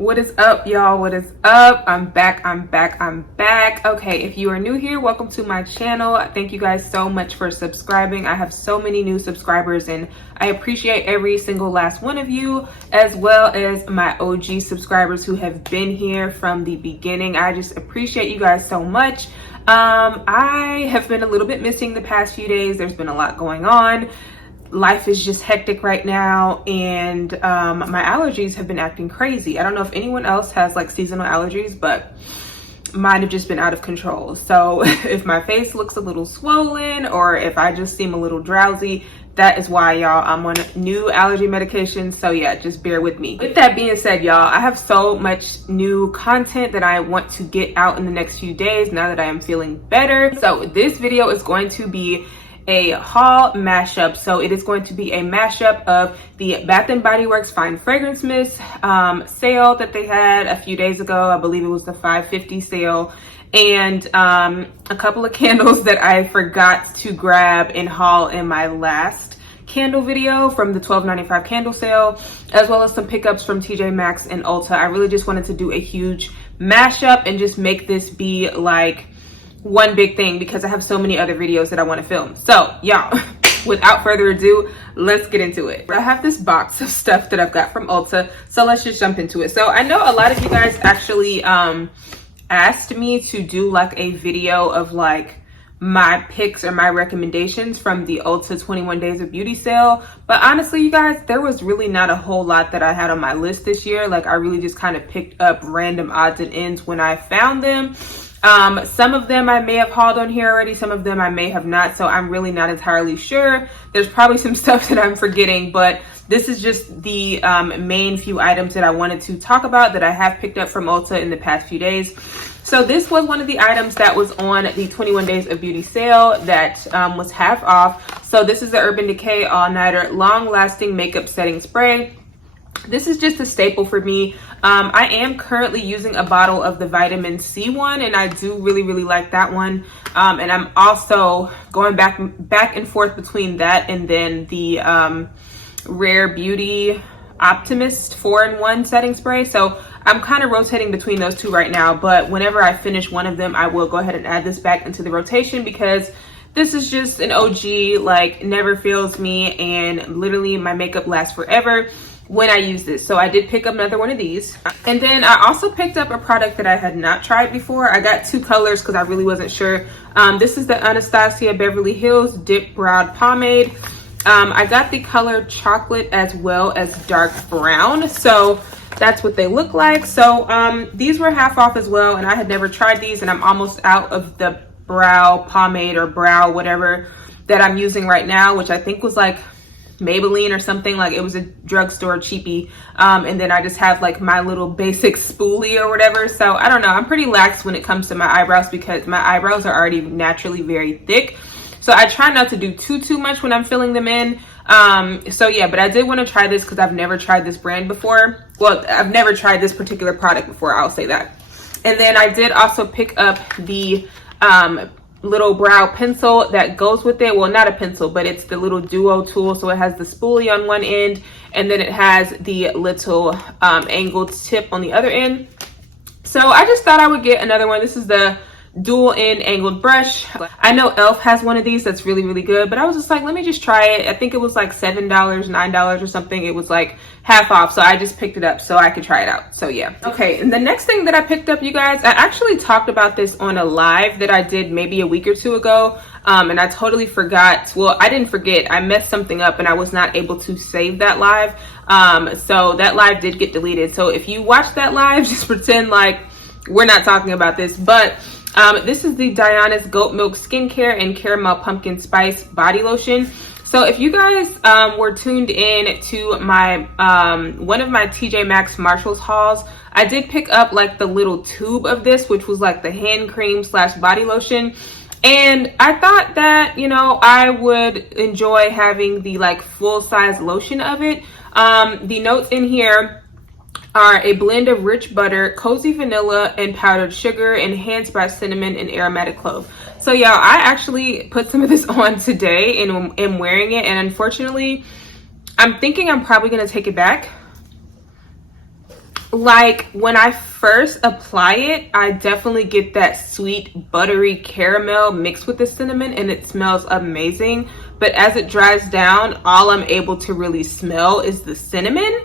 What is up, y'all? What is up? I'm back. Okay, if you are new here, welcome to my channel. Thank you guys so much for subscribing. I have so many new subscribers and I appreciate every single last one of you, as well as my OG subscribers who have been here from the beginning. I just appreciate you guys so much. I have been a little bit missing the past few days. There's been a lot going on. Life is just hectic right now, and my allergies have been acting crazy. I don't know if anyone else has like seasonal allergies, but mine have just been out of control. So if my face looks a little swollen or if I just seem a little drowsy, that is why, y'all. I'm on new allergy medication, so yeah, just bear with me. With that being said, y'all, I have so much new content that I want to get out in the next few days now that I am feeling better. So this video is going to be a haul mashup. So it is going to be a mashup of the Bath and Body Works Fine Fragrance Mist sale that they had a few days ago. I believe it was the $5.50 sale, and a couple of candles that I forgot to grab and haul in my last candle video from the $12.95 candle sale, as well as some pickups from TJ Maxx and Ulta. I really just wanted to do a huge mashup and just make this be like one big thing because I have so many other videos that I want to film. So y'all, without further ado, let's get into it. I have this box of stuff that I've got from Ulta, so let's just jump into it. So I know a lot of you guys actually asked me to do like a video of like my picks or my recommendations from the Ulta 21 Days of Beauty sale, but honestly, you guys, there was really not a whole lot that I had on my list this year. Like, I really just kind of picked up random odds and ends when I found them. Some of them I may have hauled on here already, some of them I may have not, so I'm really not entirely sure. There's probably some stuff that I'm forgetting, but this is just the main few items that I wanted to talk about that I have picked up from Ulta in the past few days. So this was one of the items that was on the 21 Days of Beauty sale that was half off. So this is the Urban Decay All Nighter Long Lasting Makeup Setting Spray. This is just a staple for me. I am currently using a bottle of the vitamin C one, and I do really like that one. And I'm also going back and forth between that and then the Rare Beauty Optimist 4-in-1 setting spray. So I'm kind of rotating between those two right now, but whenever I finish one of them, I will go ahead and add this back into the rotation because this is just an OG, like, never fails me, and literally my makeup lasts forever when I use this. So I did pick up another one of these. And then I also picked up a product that I had not tried before. I got two colors because I really wasn't sure. This is the Anastasia Beverly Hills Dip Brow Pomade. I got the color chocolate as well as dark brown. So that's what they look like. So these were half off as well, and I had never tried these, and I'm almost out of the brow pomade or brow whatever that I'm using right now, which I think was like Maybelline or something. Like, it was a drugstore cheapie, and then I just have like my little basic spoolie or whatever. So I don't know, I'm pretty lax when it comes to my eyebrows because my eyebrows are already naturally very thick, so I try not to do too much when I'm filling them in. So yeah, but I did want to try this because I've never tried this brand before. Well, I've never tried this particular product before, I'll say that. And then I did also pick up the little brow pencil that goes with it. Well, not a pencil, but it's the little duo tool. So it has the spoolie on one end, and then it has the little angled tip on the other end. So I just thought I would get another one. This is the dual end angled brush. I know Elf has one of these that's really good, but I was just like, let me just try it. I think it was like $7, $9 or something. It was like half off, so I just picked it up so I could try it out. So yeah. Okay, and the next thing that I picked up, you guys, I actually talked about this on a live that I did maybe a week or two ago, and I totally forgot. Well, I didn't forget, I messed something up and I was not able to save that live. So that live did get deleted. So if you watch that live, just pretend like we're not talking about this. But this is the Diana's Goat Milk Skincare and Caramel Pumpkin Spice Body Lotion. So if you guys were tuned in to my one of my TJ Maxx Marshalls hauls, I did pick up like the little tube of this, which was like the hand cream slash body lotion. And I thought that, you know, I would enjoy having the like full size lotion of it. The notes in here are a blend of rich butter, cozy vanilla, and powdered sugar, enhanced by cinnamon and aromatic clove. So y'all, I actually put some of this on today and am wearing it, and unfortunately, I'm thinking I'm probably gonna take it back like when I first apply it, I definitely get that sweet buttery caramel mixed with the cinnamon, and it smells amazing. But as it dries down, all I'm able to really smell is the cinnamon.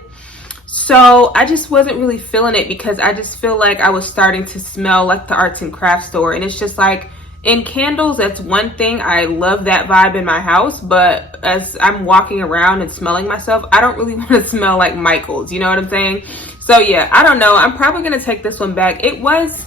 So I just wasn't really feeling it, because I just feel like I was starting to smell like the arts and crafts store. And it's just like, in candles, that's one thing. I love that vibe in my house, but as I'm walking around and smelling myself, I don't really want to smell like Michael's, you know what I'm saying? So yeah, I don't know. I'm probably going to take this one back. It was,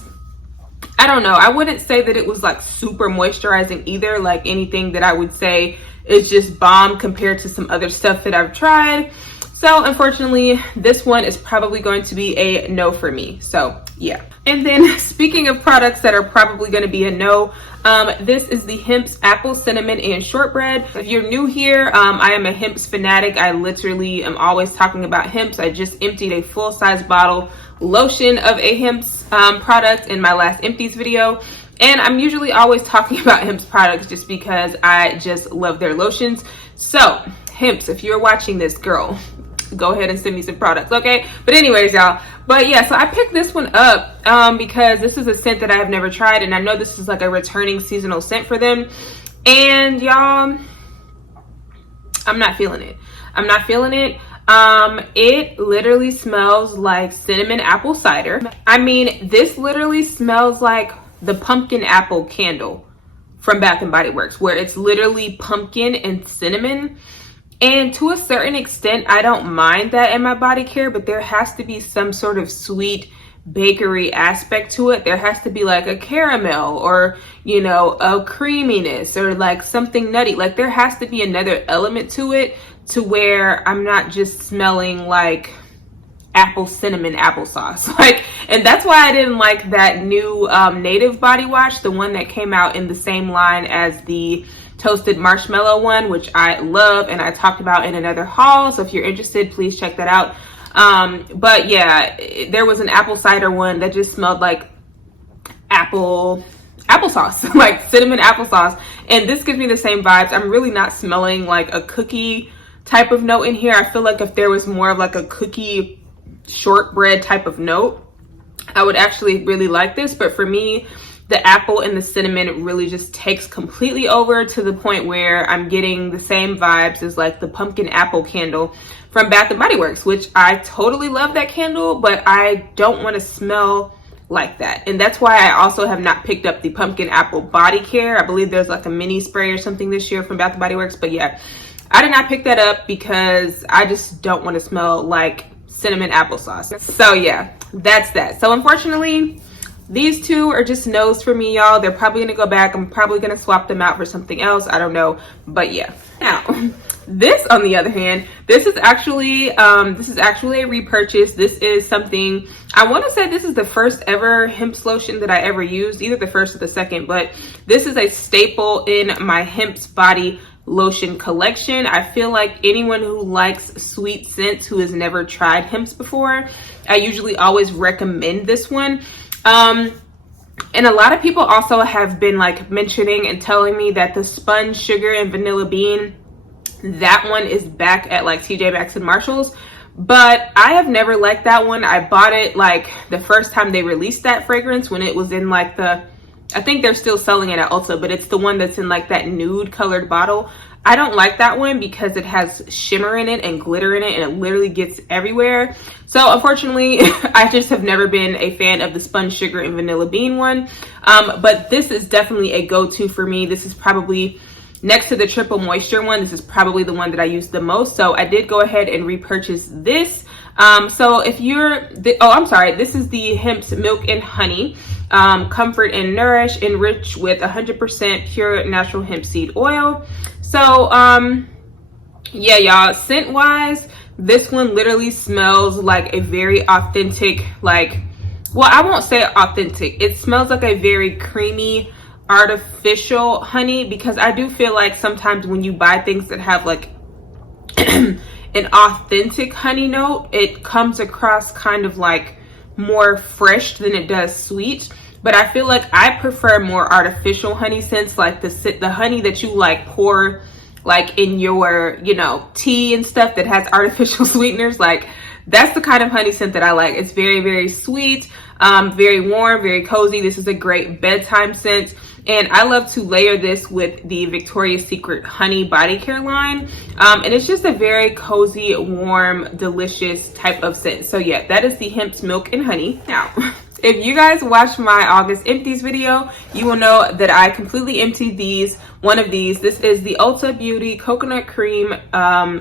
I don't know. I wouldn't say that it was like super moisturizing either, like anything that I would say is just bomb compared to some other stuff that I've tried. So unfortunately, this one is probably going to be a no for me. So yeah. And then speaking of products that are probably going to be a no, this is the Hemp's Apple Cinnamon and Shortbread. If you're new here, I am a Hemp's fanatic. I literally am always talking about Hemp's. I just emptied a full-size bottle lotion of a Hemp's product in my last empties video. And I'm usually always talking about Hemp's products just because I just love their lotions. So Hemp's, if you're watching this, girl, go ahead and send me some products, okay? But anyways, y'all, but yeah, so I picked this one up because this is a scent that I have never tried, and I know this is like a returning seasonal scent for them. And y'all, I'm not feeling it. I'm not feeling it. It literally smells like cinnamon apple cider. I mean, this literally smells like the pumpkin apple candle from Bath and Body Works, where it's literally pumpkin and cinnamon. And to a certain extent, I don't mind that in my body care, but there has to be some sort of sweet bakery aspect to it. There has to be like a caramel or, you know, a creaminess or like something nutty. Like there has to be another element to it to where I'm not just smelling like apple cinnamon applesauce. Like, and that's why I didn't like that new native body wash, the one that came out in the same line as the toasted marshmallow one, which I love and I talked about in another haul. So if you're interested, please check that out. But yeah, there was an apple cider one that just smelled like applesauce, like cinnamon applesauce. And this gives me the same vibes. I'm really not smelling like a cookie type of note in here. I feel like if there was more of like a cookie shortbread type of note, I would actually really like this. But for me, the apple and the cinnamon really just takes completely over, to the point where I'm getting the same vibes as like the pumpkin apple candle from Bath and Body Works, which I totally love that candle, but I don't want to smell like that. And that's why I also have not picked up the pumpkin apple body care. I believe there's like a mini spray or something this year from Bath and Body Works, but yeah, I did not pick that up because I just don't want to smell like cinnamon applesauce. So yeah, that's that. So unfortunately, these two are just no's for me, y'all. They're probably gonna go back. I'm probably gonna swap them out for something else. I don't know, but yeah. Now, this on the other hand, this is actually a repurchase. This is something, I want to say this is the first ever Hemp's lotion that I ever used, either the first or the second, but this is a staple in my Hemp's body lotion collection. I feel like anyone who likes sweet scents who has never tried Hemp's before, I usually always recommend this one. And a lot of people also have been like mentioning and telling me that the sponge sugar and vanilla bean, that one is back at like TJ Maxx and Marshalls, but I have never liked that one. I bought it like the first time they released that fragrance, when it was in like the, I think they're still selling it at Ulta, but it's the one that's in like that nude colored bottle. I don't like that one because it has shimmer in it and glitter in it, and it literally gets everywhere. So unfortunately, I just have never been a fan of the sponge sugar and vanilla bean one. But this is definitely a go-to for me. This is probably, next to the triple moisture one, this is probably the one that I use the most. So I did go ahead and repurchase this. So if you're, this is the Hemp's Milk and Honey. Comfort and Nourish, enriched with 100% pure natural hemp seed oil. So yeah, y'all, scent wise, this one literally smells like a very authentic, like, well, I won't say authentic, it smells like a very creamy artificial honey, because I do feel like sometimes when you buy things that have like an authentic honey note, it comes across kind of like more fresh than it does sweet. But I feel like I prefer more artificial honey scents, like the honey that you like pour like in your, you know, tea and stuff that has artificial sweeteners. Like that's the kind of honey scent that I like. It's very, very sweet, very warm, very cozy. This is a great bedtime scent. And I love to layer this with the Victoria's Secret Honey Body Care line. And it's just a very cozy, warm, delicious type of scent. So yeah, that is the Hemp's Milk and Honey. Now, if you guys watched my August empties video, you will know that I completely emptied one of these. This is the Ulta Beauty Coconut Cream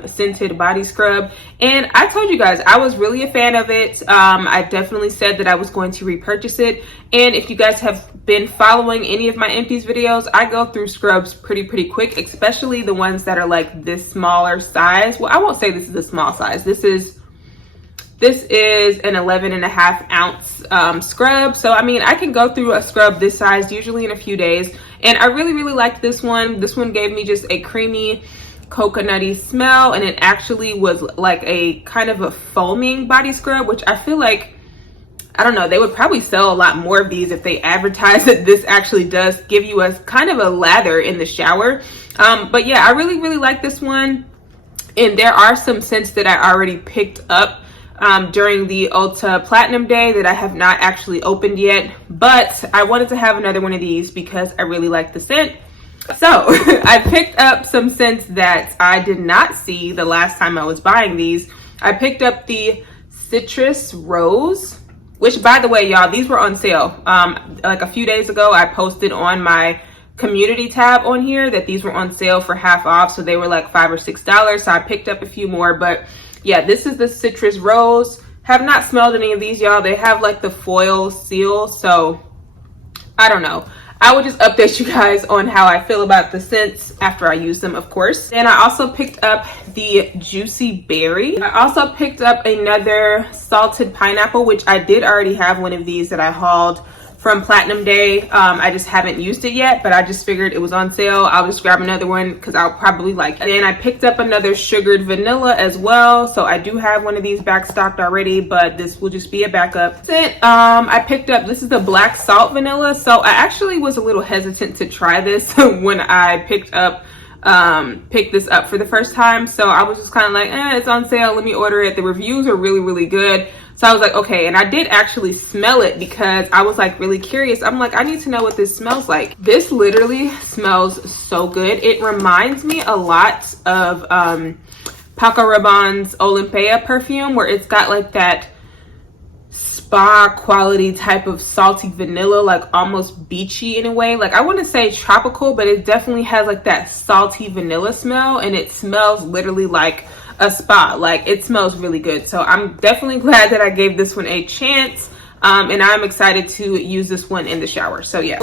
Scented Body Scrub. And I told you guys, I was really a fan of it. I definitely said that I was going to repurchase it. And if you guys have been following any of my empties videos, I go through scrubs pretty quick, especially the ones that are like this smaller size. Well, I won't say this is a small size. This is an 11.5 ounce scrub. So I mean, I can go through a scrub this size usually in a few days. And I really liked this one. This one gave me just a creamy, coconutty smell, and it actually was like a kind of a foaming body scrub, which I feel like, I don't know, they would probably sell a lot more of these if they advertise that this actually does give you a kind of a lather in the shower. But yeah, I really like this one. And there are some scents that I already picked up during the Ulta Platinum Day that I have not actually opened yet, but I wanted to have another one of these because I really like the scent. So I picked up some scents that I did not see the last time I was buying these. I picked up the Citrus Rose, which by the way, y'all, these were on sale. Like a few days ago, I posted on my community tab on here that these were on sale for half off. So they were like $5 or $6. So I picked up a few more, but yeah, this is the Citrus Rose. Have not smelled any of these, y'all. They have like the foil seal, so I don't know. I will just update you guys on how I feel about the scents after I use them, of course. And I also picked up the Juicy Berry. I also picked up another Salted Pineapple, which I did already have one of these that I hauled from Platinum Day. I just haven't used it yet, but I just figured it was on sale. I'll just grab another one because I'll probably like it. And I picked up another Sugared Vanilla as well. So I do have one of these back stocked already, but this will just be a backup. I picked up, this is the Black Salt Vanilla. So I actually was a little hesitant to try this when I picked this up for the first time. So I was just kind of like, it's on sale, let me order it. The reviews are really good. So I was like, okay, and I did actually smell it because I was like really curious. I'm like, I need to know what this smells like. This literally smells so good. It reminds me a lot of Paco Rabanne's Olympia perfume, where it's got like that spa quality type of salty vanilla, like almost beachy in a way. Like I wouldn't say tropical, but it definitely has like that salty vanilla smell, and it smells literally like a spa. Like it smells really good. So I'm definitely glad that I gave this one a chance, and I'm excited to use this one in the shower. So yeah.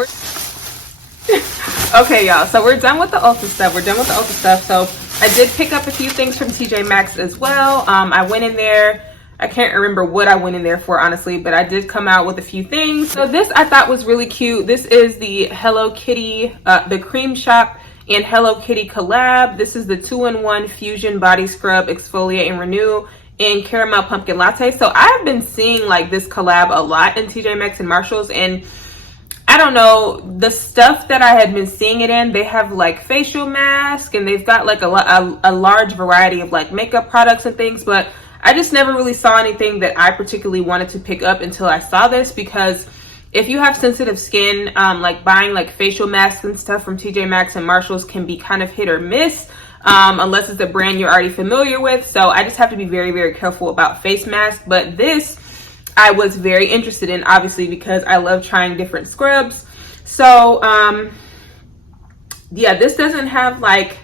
Okay, y'all, so we're done with the Ulta stuff. So I did pick up a few things from TJ Maxx as well. I went in there, I can't remember what I went in there for, honestly, but I did come out with a few things. So this I thought was really cute. This is the Hello Kitty, the Cream Shop and Hello Kitty collab. This is the 2-in-1 Fusion Body Scrub, Exfoliate and Renew in Caramel Pumpkin Latte. So I've been seeing like this collab a lot in TJ Maxx and Marshalls, and I don't know, the stuff that I had been seeing it in, they have like facial mask, and they've got like a large variety of like makeup products and things, but I just never really saw anything that I particularly wanted to pick up until I saw this, because if you have sensitive skin, like buying like facial masks and stuff from TJ Maxx and Marshalls can be kind of hit or miss, unless it's a brand you're already familiar with. So I just have to be very careful about face masks. But this I was very interested in, obviously, because I love trying different scrubs. So yeah, this doesn't have like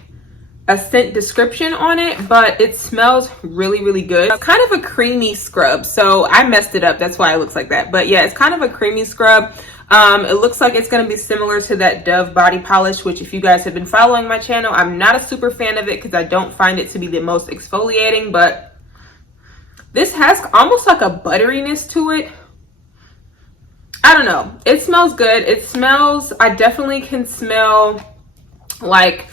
a scent description on it, but it smells really good. It's kind of a creamy scrub, so I messed it up, that's why it looks like that. But yeah, it's kind of a creamy scrub. It looks like it's going to be similar to that Dove body polish, which if you guys have been following my channel, I'm not a super fan of it because I don't find it to be the most exfoliating, but this has almost like a butteriness to it. I don't know, it smells good. It smells, I definitely can smell like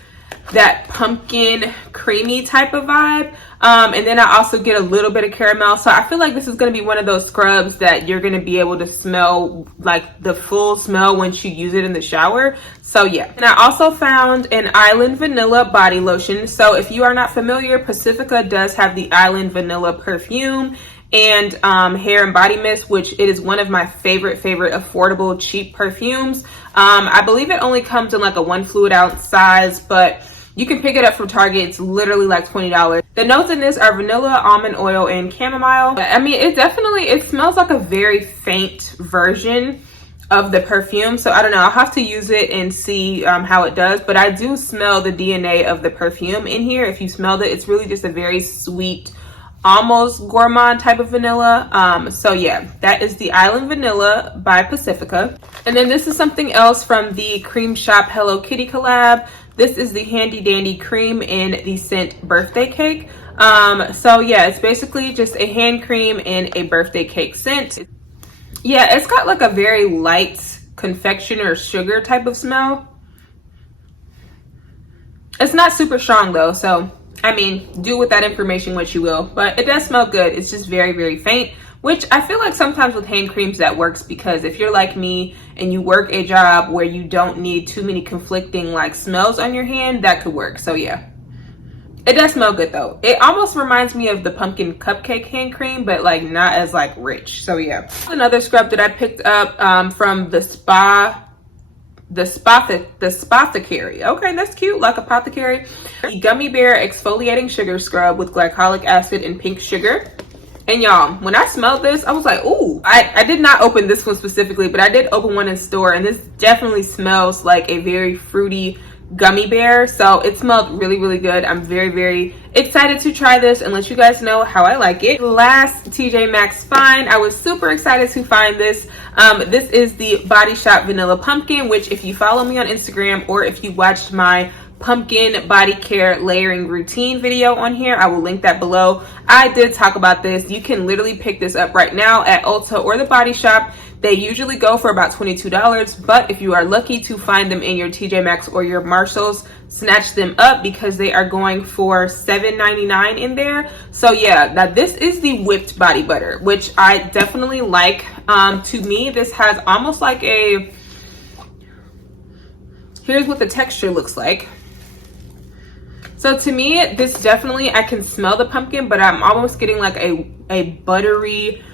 that pumpkin creamy type of vibe, and then I also get a little bit of caramel. So I feel like this is going to be one of those scrubs that you're going to be able to smell like the full smell once you use it in the shower. So yeah. And I also found an Island Vanilla body lotion. So if you are not familiar, Pacifica does have the Island Vanilla perfume, and hair and body mist, which it is one of my favorite affordable cheap perfumes. I believe it only comes in like a 1 fluid ounce size, but you can pick it up from Target. It's literally like $20. The notes in this are vanilla, almond oil, and chamomile. I mean, it smells like a very faint version of the perfume. So I don't know, I'll have to use it and see how it does. But I do smell the DNA of the perfume in here. If you smelled it, it's really just a very sweet, almost gourmand type of vanilla. So yeah, that is the Island Vanilla by Pacifica. And then this is something else from the Cream Shop Hello Kitty collab. This is the Handy Dandy Cream in the scent Birthday Cake. So yeah, it's basically just a hand cream in a birthday cake scent. Yeah, it's got like a very light confection or sugar type of smell. It's not super strong though, so I mean, do with that information what you will, but it does smell good. It's just very faint, which I feel like sometimes with hand creams that works, because if you're like me and you work a job where you don't need too many conflicting like smells on your hand, that could work. So yeah, it does smell good though. It almost reminds me of the pumpkin cupcake hand cream, but like not as like rich. So yeah, another scrub that I picked up from the Spothecary. Okay, that's cute, like apothecary. The Gummy Bear Exfoliating Sugar Scrub with glycolic acid and pink sugar. And y'all, when I smelled this, I was like, ooh. I did not open this one specifically, but I did open one in store, and this definitely smells like a very fruity gummy bear. So it smelled really good. I'm very excited to try this and let you guys know how I like it. Last TJ Maxx find, I was super excited to find this. This is the Body Shop Vanilla Pumpkin, which if you follow me on Instagram or if you watched my pumpkin body care layering routine video on here, I will link that below. I did talk about this. You can literally pick this up right now at Ulta or the Body Shop. They usually go for about $22, but if you are lucky to find them in your TJ Maxx or your Marshalls, snatch them up because they are going for $7.99 in there. So yeah, now this is the whipped body butter, which I definitely like. To me, this has almost like a, here's what the texture looks like. So to me, this definitely, I can smell the pumpkin, but I'm almost getting like a buttery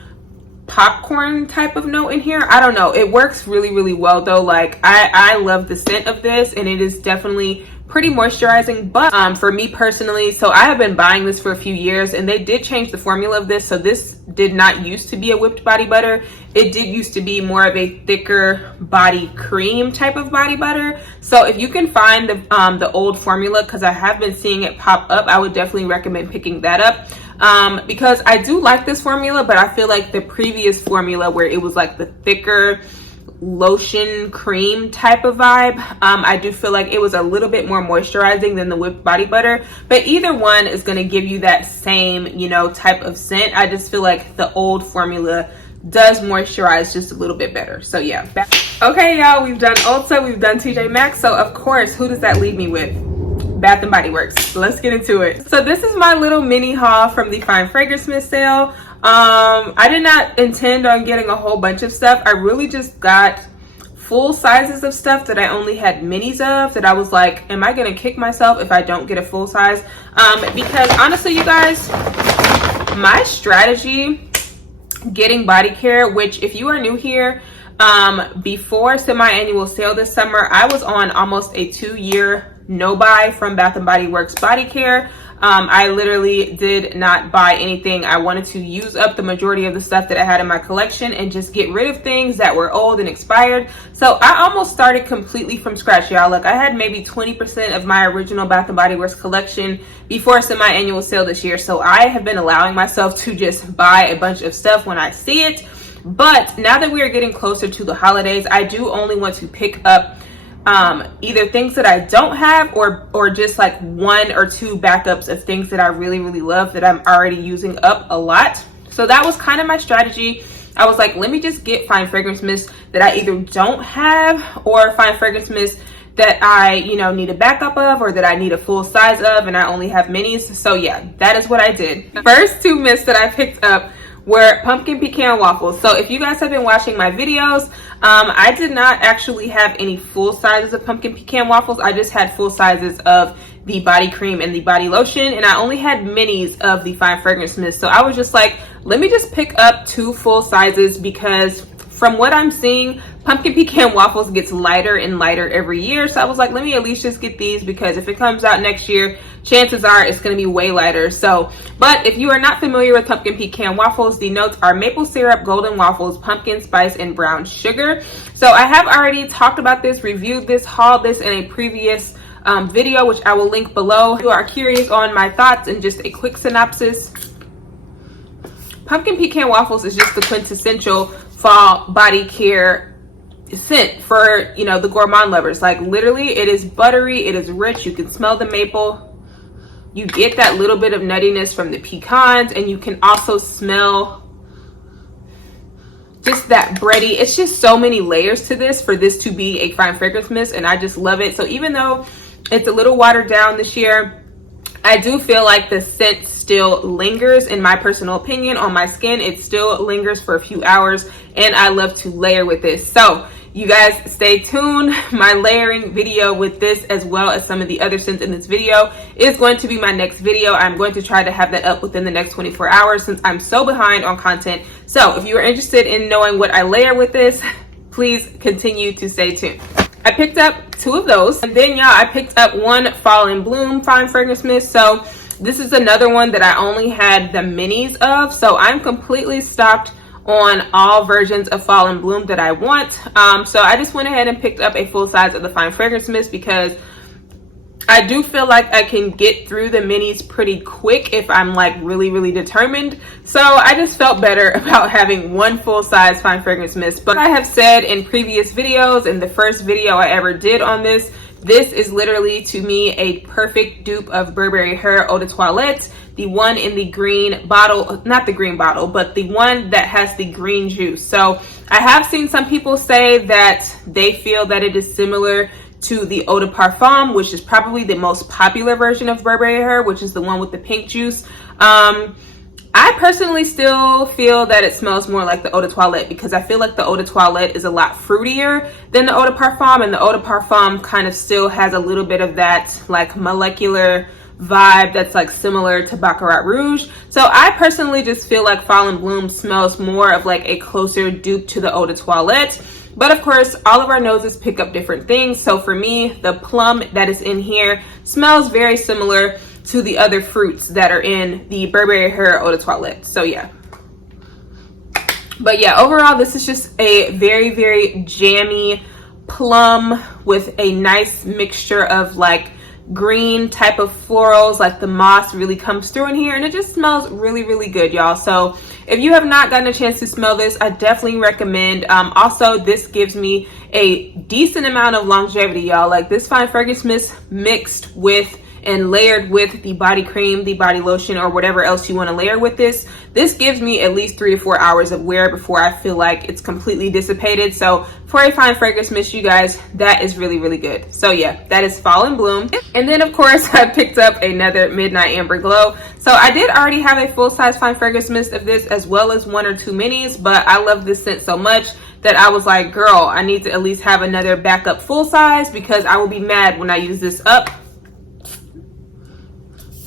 popcorn type of note in here. I don't know, it works really well though. Like I love the scent of this, and it is definitely pretty moisturizing. But for me personally, so I have been buying this for a few years, and they did change the formula of this. So this did not used to be a whipped body butter. It did used to be more of a thicker body cream type of body butter. So if you can find the old formula, because I have been seeing it pop up, I would definitely recommend picking that up. Because I do like this formula, but I feel like the previous formula where it was like the thicker lotion cream type of vibe, I do feel like it was a little bit more moisturizing than the whipped body butter. But either one is going to give you that same, you know, type of scent. I just feel like the old formula does moisturize just a little bit better. So yeah. Okay, y'all, we've done Ulta, we've done TJ Maxx. So of course, who does that leave me with? Bath and Body Works. So let's get into it. So this is my little mini haul from the Fine Fragrance Mist sale. I did not intend on getting a whole bunch of stuff. I really just got full sizes of stuff that I only had minis of, that I was like, am I gonna kick myself if I don't get a full size? Because honestly, you guys, my strategy getting body care, which if you are new here, before semi-annual sale this summer, I was on almost a 2-year no buy from Bath and Body Works body care. I literally did not buy anything. I wanted to use up the majority of the stuff that I had in my collection and just get rid of things that were old and expired. So I almost started completely from scratch, y'all. Like I had maybe 20% of my original Bath and Body Works collection before semi-annual sale this year. So I have been allowing myself to just buy a bunch of stuff when I see it. But now that we are getting closer to the holidays, I do only want to pick up either things that I don't have or just like 1 or 2 backups of things that I really love that I'm already using up a lot. So that was kind of my strategy. I was like, let me just get Fine Fragrance Mist that I either don't have, or Fine Fragrance Mist that I, you know, need a backup of, or that I need a full size of and I only have minis. So yeah, that is what I did. The first 2 mists that I picked up were pumpkin pecan waffles. So if you guys have been watching my videos, I did not actually have any full sizes of pumpkin pecan waffles. I just had full sizes of the body cream and the body lotion, and I only had minis of the Fine Fragrance Mist. So I was just like, let me just pick up 2 full sizes, because from what I'm seeing, pumpkin pecan waffles gets lighter and lighter every year. So I was like, let me at least just get these, because if it comes out next year, chances are it's going to be way lighter. So, but if you are not familiar with pumpkin pecan waffles, the notes are maple syrup, golden waffles, pumpkin spice, and brown sugar. So I have already talked about this, reviewed this, hauled this in a previous video, which I will link below. If you are curious on my thoughts and just a quick synopsis, pumpkin pecan waffles is just the quintessential fall body care scent for, you know, the gourmand lovers. Like literally, it is buttery, it is rich, you can smell the maple, you get that little bit of nuttiness from the pecans, and you can also smell just that bready. It's just so many layers to this for this to be a Fine Fragrance Mist, and I just love it. So even though it's a little watered down this year, I do feel like the scent still lingers, in my personal opinion, on my skin. It still lingers for a few hours, and I love to layer with this. So you guys stay tuned. My layering video with this, as well as some of the other scents in this video, is going to be my next video. I'm going to try to have that up within the next 24 hours since I'm so behind on content. So if you are interested in knowing what I layer with this, please continue to stay tuned. I picked up 2 of those, and then y'all, I picked up 1 Fall in Bloom Fine Fragrance Mist. So this is another one that I only had the minis of, so I'm completely stocked on all versions of Fall in Bloom that I want. So I just went ahead and picked up a full size of the Fine Fragrance Mist, because I do feel like I can get through the minis pretty quick if I'm like really determined. So I just felt better about having 1 full size Fine Fragrance Mist. But I have said in previous videos, in the first video I ever did on this is literally, to me, a perfect dupe of Burberry Her Eau de Toilette. The one in the green bottle, not the green bottle, but the one that has the green juice. So I have seen some people say that they feel that it is similar to the Eau de Parfum, which is probably the most popular version of Burberry Her, which is the one with the pink juice. I personally still feel that it smells more like the Eau de Toilette, because I feel like the Eau de Toilette is a lot fruitier than the Eau de Parfum, and the Eau de Parfum kind of still has a little bit of that like molecular vibe that's like similar to Baccarat Rouge. So I personally just feel like Fall in Bloom smells more of like a closer dupe to the Eau de Toilette. But of course, all of our noses pick up different things. So for me, the plum that is in here smells very similar to the other fruits that are in the Burberry Her Eau de Toilette. So yeah. But yeah, overall, this is just a very jammy plum with a nice mixture of like green type of florals. Like the moss really comes through in here, and it just smells really good, y'all. So if you have not gotten a chance to smell this, I definitely recommend. Also, this gives me a decent amount of longevity, y'all. Like this Fine Fragrance Mist mixed with and layered with the body cream, the body lotion, or whatever else you want to layer with this gives me at least 3 to 4 hours of wear before I feel like it's completely dissipated. So for a Fine Fragrance Mist, you guys, that is really good. So yeah, that is Fall in Bloom. And then of course, I picked up another Midnight Amber Glow. So I did already have a full-size Fine Fragrance Mist of this, as well as 1 or 2 minis, but I love this scent so much that I was like, girl, I need to at least have another backup full size, because I will be mad when I use this up.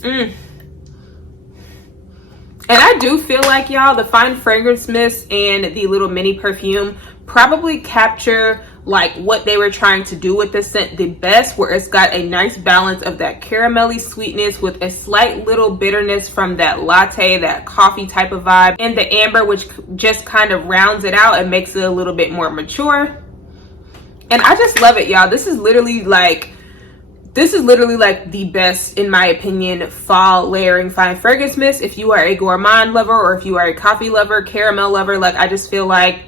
And I do feel like, y'all, the Fine Fragrance Mist and the little mini perfume probably capture like what they were trying to do with this scent the best, where it's got a nice balance of that caramelly sweetness with a slight little bitterness from that latte, that coffee type of vibe, and the amber, which just kind of rounds it out and makes it a little bit more mature. And I just love it, y'all. This is literally like the best, in my opinion, fall layering Fine Fragrance Mist. If you are a gourmand lover, or if you are a coffee lover, caramel lover, like I just feel like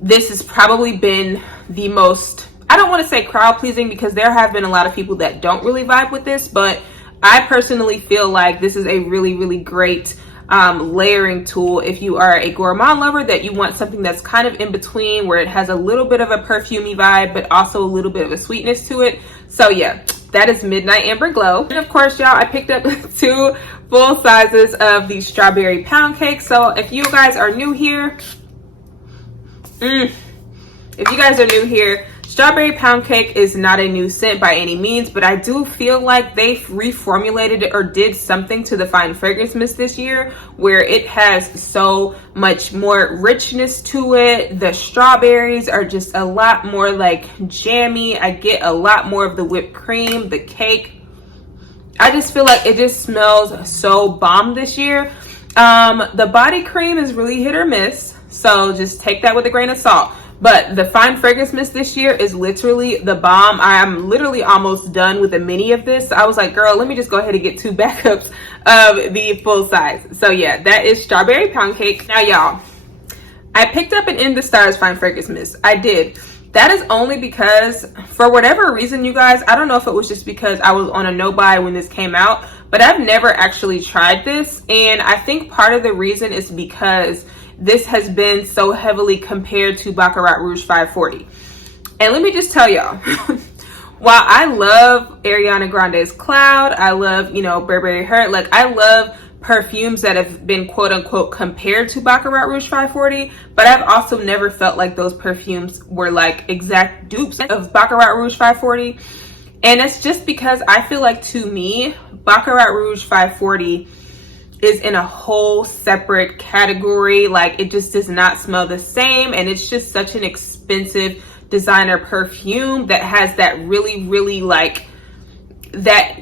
this has probably been the most, I don't want to say crowd pleasing, because there have been a lot of people that don't really vibe with this, but I personally feel like this is a really great layering tool if you are a gourmand lover, that you want something that's kind of in between, where it has a little bit of a perfumey vibe but also a little bit of a sweetness to it. So yeah, that is Midnight Amber Glow. And of course, y'all, I picked up 2 full sizes of the Strawberry Pound Cake. So if you guys are new here, Strawberry Pound Cake is not a new scent by any means, but I do feel like they reformulated it or did something to the Fine Fragrance Mist this year where it has so much more richness to it. The strawberries are just a lot more like jammy. I get a lot more of the whipped cream, the cake. I just feel like it just smells so bomb this year. The body cream is really hit or miss, so just take that with a grain of salt. But the Fine Fragrance Mist this year is literally the bomb. I am literally almost done with a mini of this. So I was like, girl, let me just go ahead and get 2 backups of the full size. So yeah, that is Strawberry Pound Cake. Now y'all, I picked up an In the Stars Fine Fragrance Mist. I did. That is only because, for whatever reason, you guys, I don't know if it was just because I was on a no buy when this came out, but I've never actually tried this. And I think part of the reason is because this has been so heavily compared to Baccarat Rouge 540. And let me just tell y'all, while I love Ariana Grande's Cloud, I love, you know, Burberry Her, like I love perfumes that have been quote unquote compared to Baccarat Rouge 540, but I've also never felt like those perfumes were like exact dupes of Baccarat Rouge 540. And it's just because I feel like, to me, Baccarat Rouge 540 is in a whole separate category. Like, it just does not smell the same, and it's just such an expensive designer perfume that has that really like that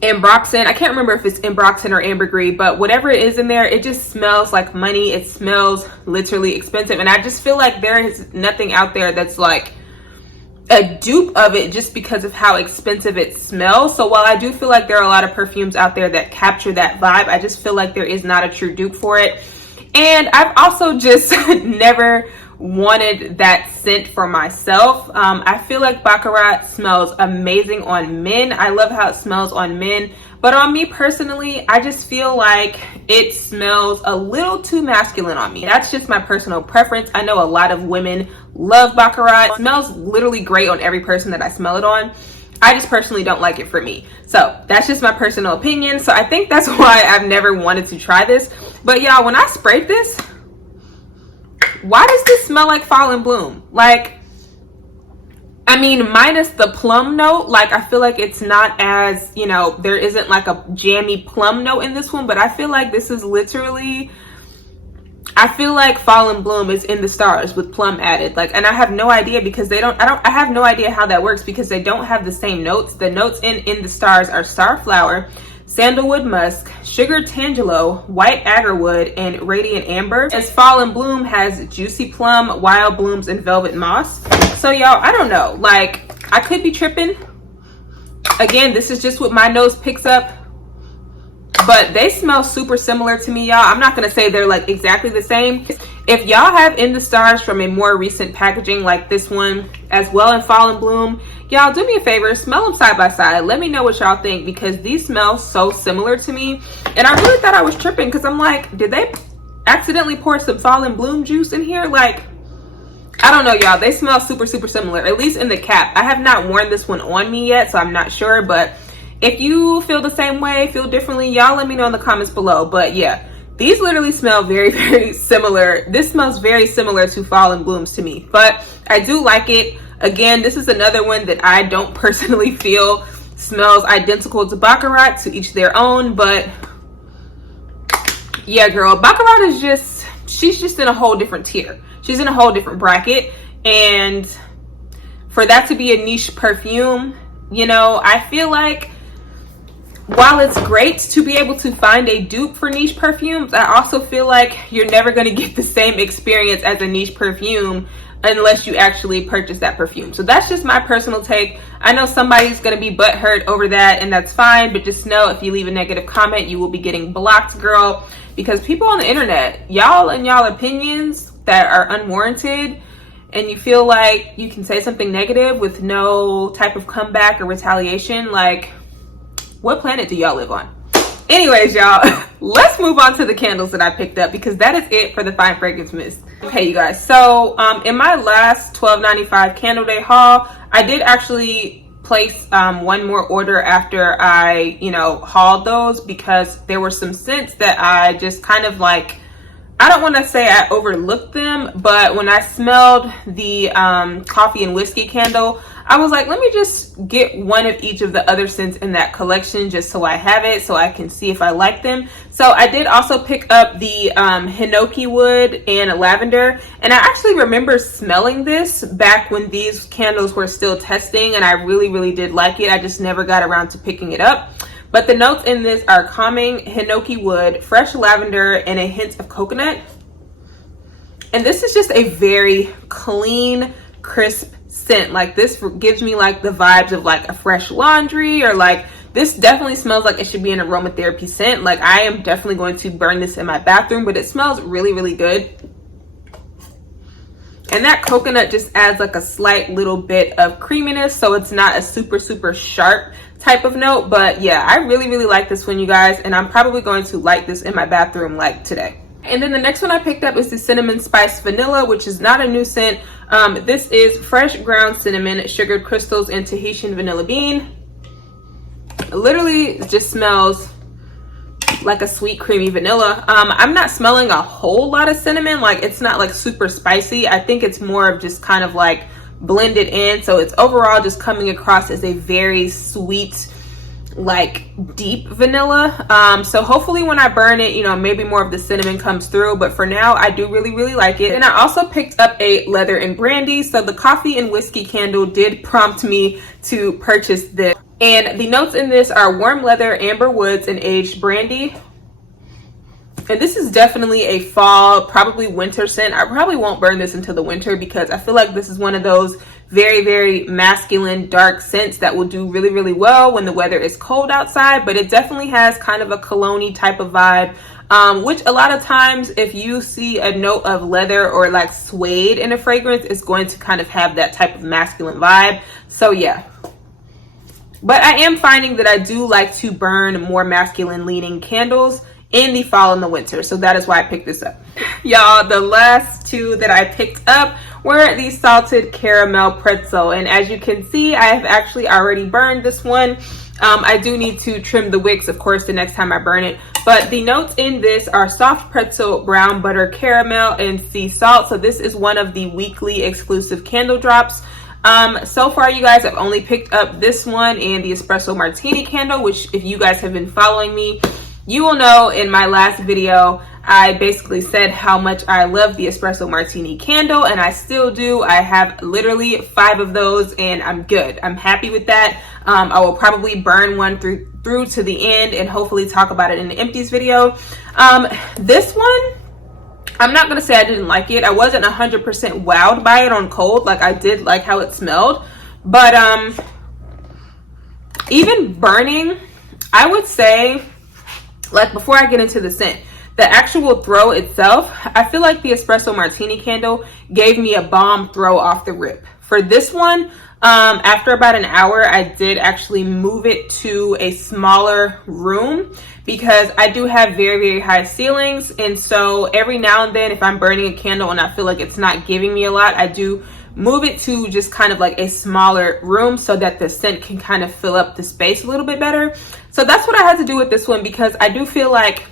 ambroxan. I can't remember if it's ambroxan or ambergris, but whatever it is in there, it just smells like money. It smells literally expensive, and I just feel like there is nothing out there that's like a dupe of it just because of how expensive it smells. So while I do feel like there are a lot of perfumes out there that capture that vibe, I just feel like there is not a true dupe for it. And I've also just never wanted that scent for myself. I feel like Baccarat smells amazing on men. I love how it smells on men, but on me personally, I just feel like it smells a little too masculine on me. That's just my personal preference. I know a lot of women love Baccarat. It smells literally great on every person that I smell it on. I just personally don't like it for me. So that's just my personal opinion. So I think that's why I've never wanted to try this. But y'all, when I sprayed this, why does this smell like Fall in Bloom? Like, I mean, minus the plum note, like I feel like it's not as, you know, there isn't like a jammy plum note in this one, but I feel like this is literally, I feel like Fall in Bloom is In the Stars with plum added. Like, and I have no idea because I have no idea how that works because they don't have the same notes. The notes in the Stars are Starflower, Sandalwood Musk, Sugar Tangelo, White Agarwood, and Radiant Amber. As Fall in Bloom has Juicy Plum, Wild Blooms, and Velvet Moss. So y'all, I don't know. Like, I could be tripping. Again, this is just what my nose picks up. But they smell super similar to me, y'all. I'm not going to say they're like exactly the same. If y'all have In the Stars from a more recent packaging like this one, as well as Fall in Bloom, y'all do me a favor, smell them side by side. Let me know what y'all think because these smell so similar to me. And I really thought I was tripping because I'm like, did they accidentally pour some Fall in Bloom juice in here? Like, I don't know, y'all. They smell super similar, at least in the cap. I have not worn this one on me yet, so I'm not sure. But if you feel the same way, feel differently, y'all let me know in the comments below. But yeah, these literally smell very similar. This smells very similar to Fall in Blooms to me, but I do like it. Again, this is another one that I don't personally feel smells identical to Baccarat, to each their own. But yeah, girl, Baccarat is just, she's just in a whole different tier. She's in a whole different bracket. And for that to be a niche perfume, you know, I feel like while it's great to be able to find a dupe for niche perfumes, I also feel like you're never going to get the same experience as a niche perfume unless you actually purchase that perfume. So that's just my personal take. I know somebody's going to be butthurt over that, and that's fine, but just know if you leave a negative comment, you will be getting blocked, girl, because people on the internet, y'all and y'all opinions that are unwarranted, and you feel like you can say something negative with no type of comeback or retaliation, like, what planet do y'all live on? Anyways, y'all, let's move on to the candles that I picked up because that is it for the Fine Fragrance Mist. Okay, you guys, so in my last $12.95 Candle Day haul, I did actually place one more order after I, you know, hauled those because there were some scents that I just kind of like, I don't want to say I overlooked them, but when I smelled the coffee and whiskey candle, I was like, let me just get one of each of the other scents in that collection just so I have it, so I can see if I like them. So I did also pick up the hinoki wood and lavender, and I actually remember smelling this back when these candles were still testing, and I really did like it. I just never got around to picking it up. But the notes in this are calming hinoki wood, fresh lavender, and a hint of coconut. And this is just a very clean, crisp scent. Like, this gives me like the vibes of like a fresh laundry, or like, this definitely smells like it should be an aromatherapy scent. Like, I am definitely going to burn this in my bathroom, but it smells really good. And that coconut just adds like a slight little bit of creaminess, so it's not a super sharp type of note. But yeah, I really like this one, you guys, and I'm probably going to light this in my bathroom like today. And then the next one I picked up is the cinnamon spice vanilla, which is not a new scent. This is fresh ground cinnamon, sugared crystals, and Tahitian vanilla bean. Literally, it just smells like a sweet creamy vanilla. I'm not smelling a whole lot of cinnamon. Like, it's not like super spicy. I think it's more of just kind of like blended in, so it's overall just coming across as a very sweet, like deep vanilla. So hopefully when I burn it, you know, maybe more of the cinnamon comes through, but for now I do really like it. And I also picked up a leather and brandy, so the coffee and whiskey candle did prompt me to purchase this. And the notes in this are warm leather, amber woods, and aged brandy. And this is definitely a fall, probably winter scent. I probably won't burn this until the winter because I feel like this is one of those very masculine dark scents that will do really well when the weather is cold outside. But it definitely has kind of a cologne-y type of vibe, which a lot of times if you see a note of leather or like suede in a fragrance, it's going to kind of have that type of masculine vibe. So yeah. But I am finding that I do like to burn more masculine leaning candles in the fall and the winter, so that is why I picked this up. Y'all, the last two that I picked up were the salted caramel pretzel, and as you can see, I have actually already burned this one. I do need to trim the wicks, of course, the next time I burn it, but the notes in this are soft pretzel, brown butter caramel, and sea salt. So this is one of the weekly exclusive candle drops. So far, you guys, I've only picked up this one and the espresso martini candle, which if you guys have been following me, you will know in my last video, I basically said how much I love the espresso martini candle, and I still do. I have literally 5 of those and I'm good. I'm happy with that. I will probably burn one through to the end and hopefully talk about it in the empties video. This one, I'm not gonna say I didn't like it. I wasn't 100% wowed by it on cold. Like, I did like how it smelled, but even burning, I would say, like, before I get into the scent, the actual throw itself, I feel like the espresso martini candle gave me a bomb throw off the rip. For this one, after about an hour, I did actually move it to a smaller room because I do have very high ceilings, and so every now and then if I'm burning a candle and I feel like it's not giving me a lot, I do move it to just kind of like a smaller room so that the scent can kind of fill up the space a little bit better. So that's what I had to do with this one, because I do feel like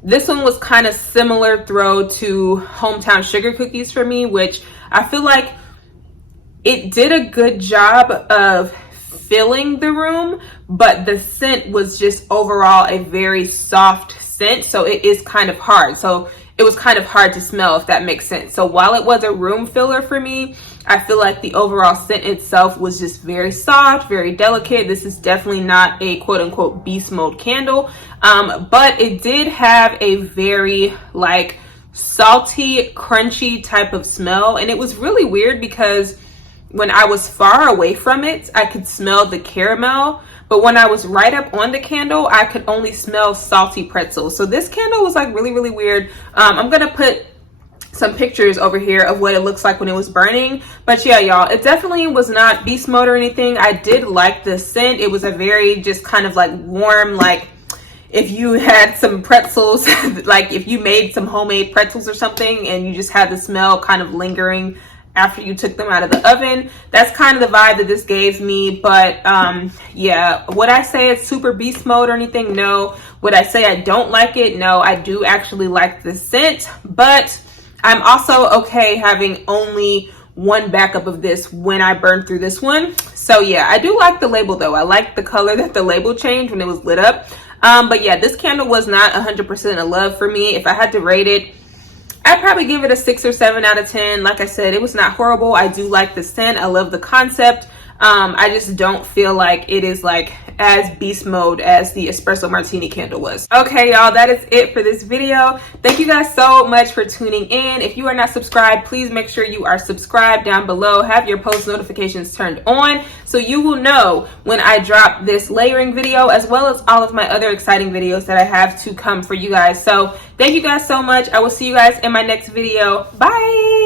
this one was kind of similar throw to Hometown Sugar Cookies for me, which I feel like it did a good job of filling the room, but the scent was just overall a very soft scent, so it is kind of hard. So it was kind of hard to smell, if that makes sense. So while it was a room filler for me, I feel like the overall scent itself was just very soft, very delicate. This is definitely not a quote unquote beast mode candle, but it did have a very like salty, crunchy type of smell. And it was really weird because when I was far away from it, I could smell the caramel, but when I was right up on the candle, I could only smell salty pretzels. So this candle was like really weird. I'm gonna put some pictures over here of what it looks like when it was burning. But yeah, y'all, it definitely was not beast mode or anything. I did like the scent. It was a very just kind of like warm, like if you had some pretzels, like if you made some homemade pretzels or something and you just had the smell kind of lingering after you took them out of the oven. That's kind of the vibe that this gave me. But yeah, would I say it's super beast mode or anything? No. Would I say I don't like it? No, I do actually like the scent, but I'm also okay having only one backup of this when I burn through this one. So yeah, I do like the label though. I like the color that the label changed when it was lit up. But yeah, this candle was not 100% a love for me. If I had to rate it, I'd probably give it a 6 or 7 out of 10. Like I said, it was not horrible. I do like the scent. I love the concept. I just don't feel like it is like as beast mode as the espresso martini candle was. Okay, y'all, that is it for this video. Thank you guys so much for tuning in. If you are not subscribed, please make sure you are subscribed down below. Have your post notifications turned on so you will know when I drop this layering video, as well as all of my other exciting videos that I have to come for you guys. So thank you guys so much. I will see you guys in my next video. Bye.